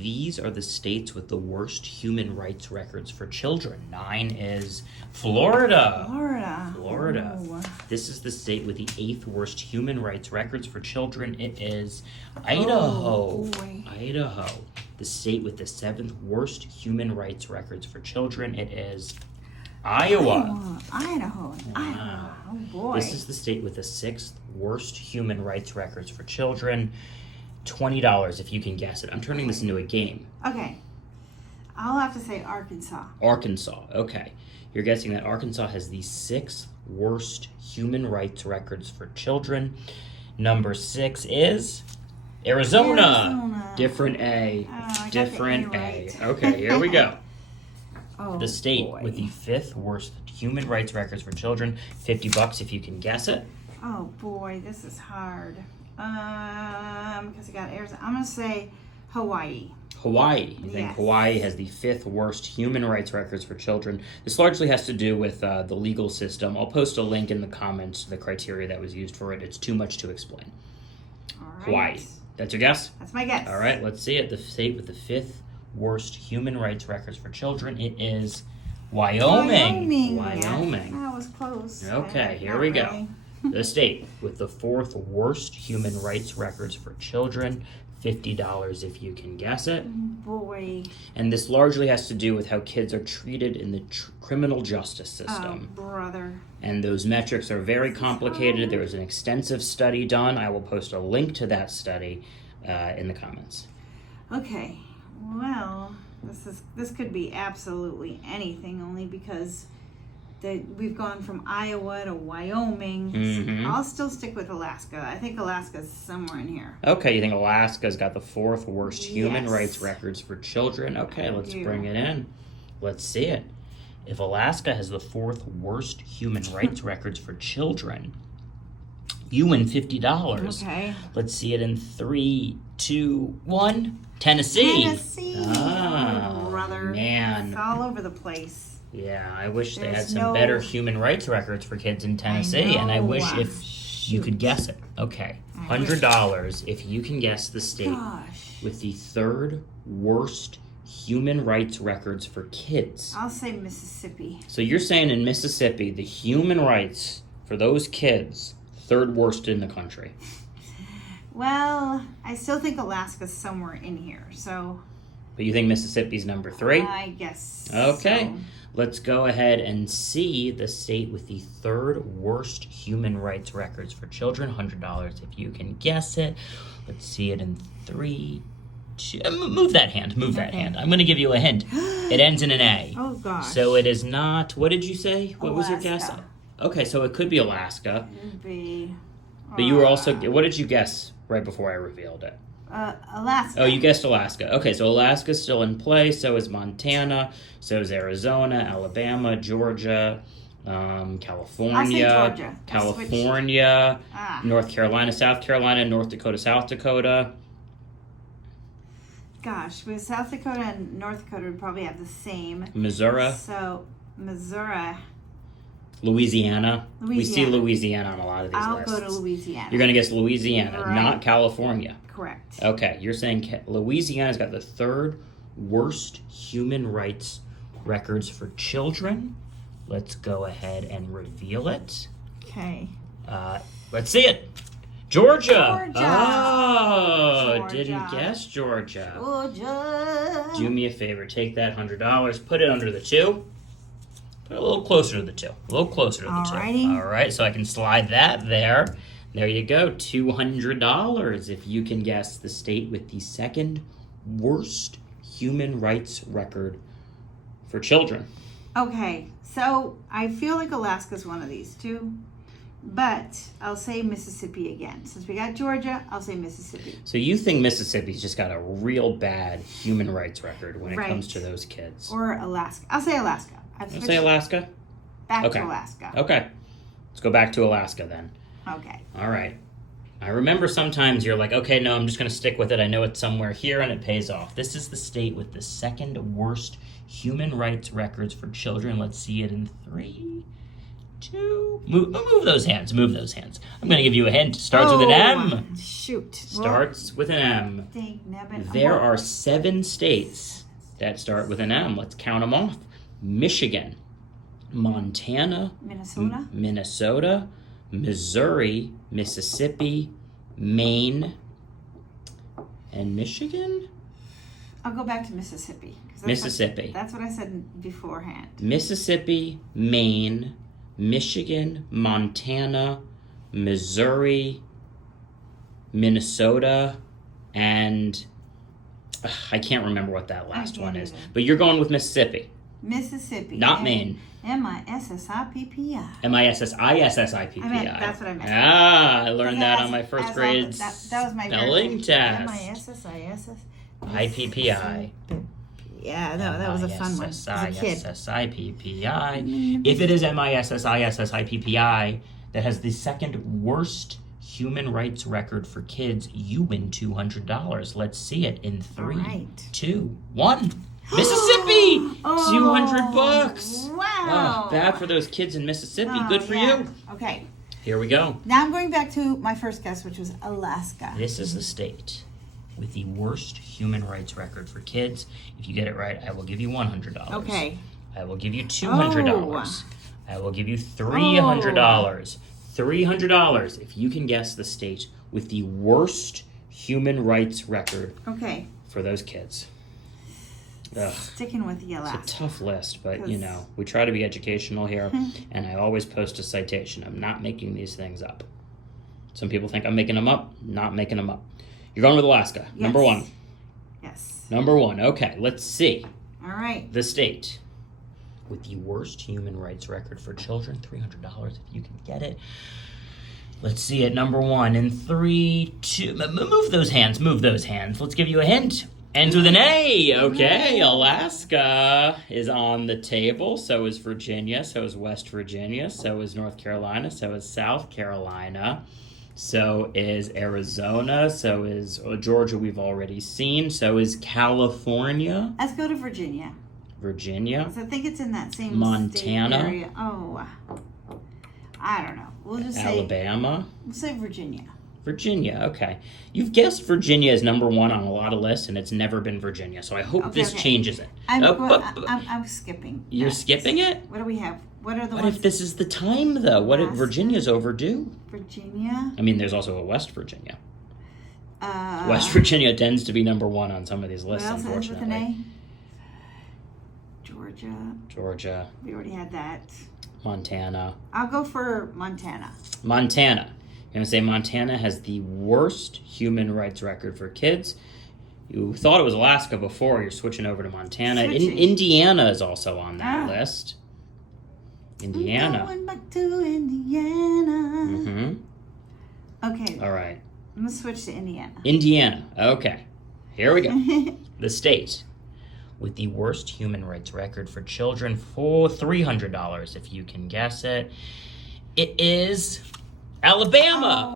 These are the states with the worst human rights records for children. 9 is Florida. Florida. Oh. This is the state with the 8th worst human rights records for children. It is Idaho. Oh, boy. Idaho. The state with the 7th worst human rights records for children. It is Iowa. Idaho. Wow. Oh, boy. This is the state with the 6th worst human rights records for children. $20 if you can guess it. I'm turning this into a game. Okay. I'll have to say Arkansas. Arkansas. Okay. You're guessing that Arkansas has the 6th worst human rights records for children. Number 6 is Arizona. Different A. Oh, I got Different the A A. right. Okay, here we go. Oh, The state boy. with the 5th worst human rights records for children. $50 if you can guess it. Oh, boy. This is hard. Because I got Arizona. I'm going to say Hawaii. Hawaii. You think Yes. Hawaii has the 5th worst human rights records for children. This largely has to do with the legal system. I'll post a link in the comments to the criteria that was used for it. It's too much to explain. All right. Hawaii. That's your guess? That's my guess. All right, let's see it. The state with the 5th worst human rights records for children. It is Wyoming. Wyoming. That was close. Okay, here Not we go. really. The state with the 4th worst human rights records for children. $50 if you can guess it. Boy. And this largely has to do with how kids are treated in the criminal justice Oh, system. brother. And those metrics are very complicated. There was an extensive study done. I will post a link to that study in the comments. Okay. Well, this could be absolutely anything, only because we've gone from Iowa to Wyoming. Mhm. I'll still stick with Alaska. I think Alaska's somewhere in here. Okay, you think Alaska's got the 4th worst human Yes. rights records for children? Okay, I let's do. bring it in. Let's see it. If Alaska has the 4th worst human rights records for children, you win $50. Okay. Let's see it in 3, 2, 1. Tennessee. Tennessee. Ah, Oh, brother. man. It's all over the place. Yeah, I wish they had There's some no- better human rights records for kids in Tennessee, and I know. wish if you could guess it. Okay, $100 if you can guess the state Gosh. with the 3rd worst human rights records for kids. I'll say Mississippi. So you're saying in Mississippi, the human rights for those kids, 3rd worst in the country. Well, I still think Alaska's somewhere in here, so But you think Mississippi's number 3? I guess. Okay. so. Let's go ahead and see the state with the 3rd worst human rights records for children. $100 if you can guess it. Let's see it in 3, 2. Move that hand. Move that Okay. hand. I'm going to give you a hint. It ends in an A. Oh gosh. So it is not. What did you say? What was your guess? Alaska. Okay, so it could be Alaska. It'd be. But you were also. What did you guess right before I revealed it? Alaska. Oh, you guessed Alaska. Okay, so Alaska's still in play. So is Montana. So is Arizona, Alabama, Georgia, California, Georgia. I'll switch. California, Ah, North Carolina, South Carolina, North Dakota, South Dakota. gosh, with South Dakota and North Dakota would probably have the same. Missouri, So Missouri. Louisiana. We see Louisiana. Louisiana on a lot of these I'll lists. go to Louisiana. You're going to guess Louisiana, Right. not California. Correct. Okay, you're saying Louisiana's got the 3rd worst human rights records for children. Let's go ahead and reveal it. Okay. Let's see it. Georgia. Georgia. Oh, Georgia. didn't guess Georgia. Georgia. Do me a favor. Take that $100. Put it under the 2. Put it a little closer to the 2. A little closer to the 2. Alrighty. All right, so I can slide that there. There you go. $200 if you can guess the state with the 2nd worst human rights record for children. Okay, so I feel like Alaska's one of these two, but I'll say Mississippi again. Since we got Georgia, I'll say Mississippi. So you think Mississippi's just got a real bad human rights record when it Right. comes to those kids? Or Alaska. I'll say Alaska. I've Let's switched say Alaska. back Okay. to Alaska. Okay. Let's go back to Alaska then. Okay. All right. I remember sometimes you're like, okay, no, I'm just going to stick with it. I know it's somewhere here and it pays off. This is the state with the 2nd worst human rights records for children. Let's see it in 3, 2. Move those hands. Move those hands. I'm going to give you a hint. Starts with an M. Shoot. Starts with an M. There are 7 states that start with an M. Let's count them off. Michigan, Montana, Minnesota, Missouri, Mississippi, Maine, and Michigan? I'll go back to Mississippi. Mississippi. That's what I said beforehand. Mississippi, Maine, Michigan, Montana, Missouri, Minnesota, and I can't remember what that last one is. But you're going with Mississippi. Mississippi. Not Maine. Mississippi. Mississippi. That's what I meant. Ah, I learned that on my first grade that was my spelling test. Mississippi. Yeah, no, that was a fun one. As a kid. Mississippi. If it is Mississippi that has the second worst human rights record for kids, you win $200. Let's see it in 3, 2, 1. Mississippi! $200. Wow. Oh, bad for those kids in Mississippi. Good for you. Okay. Here we go. Now I'm going back to my first guess, which was Alaska. This is the state with the worst human rights record for kids. If you get it right, I will give you $100. Okay. I will give you $200. I will give you $300. $300 if you can guess the state with the worst human rights record for those kids. Ugh. Sticking with the Alaska. It's a tough list, but you know, we try to be educational here, and I always post a citation. I'm not making these things up. Some people think I'm making them up. Not making them up. You're going with Alaska. Yes. Number 1. Yes. Number 1. Okay, let's see. All right. The state with the worst human rights record for children. $300 if you can get it. Let's see it. Number 1 in 3, 2. Move those hands. Move those hands. Let's give you a hint. Ends with an A. Okay, Alaska is on the table. So is Virginia. So is West Virginia. So is North Carolina. So is South Carolina. So is Arizona. So is Georgia, we've already seen. So is California. Let's go to Virginia. Virginia. So I think it's in that same Montana. state area. Oh, I don't know. We'll just say Alabama. We'll say Virginia. Virginia, okay. You've guessed Virginia as number 1 on a lot of lists, and it's never been Virginia. So I hope this changes it. I'm skipping. You're skipping it? What do we have? What are the What ones? if this is the time, though? What if Virginia's overdue? Virginia? I mean, there's also a West Virginia. West Virginia tends to be number 1 on some of these lists, what else unfortunately. With an A? Georgia. We already had that. Montana. I'll go for Montana. Montana. I'm going to say Montana has the worst human rights record for kids. You thought it was Alaska before. You're switching over to Montana. Indiana is also on that list. Indiana. I'm going back to Indiana. Okay. All right. I'm going to switch to Indiana. Indiana. Okay. Here we go. The state with the worst human rights record for children for $300, if you can guess it. It is Alabama.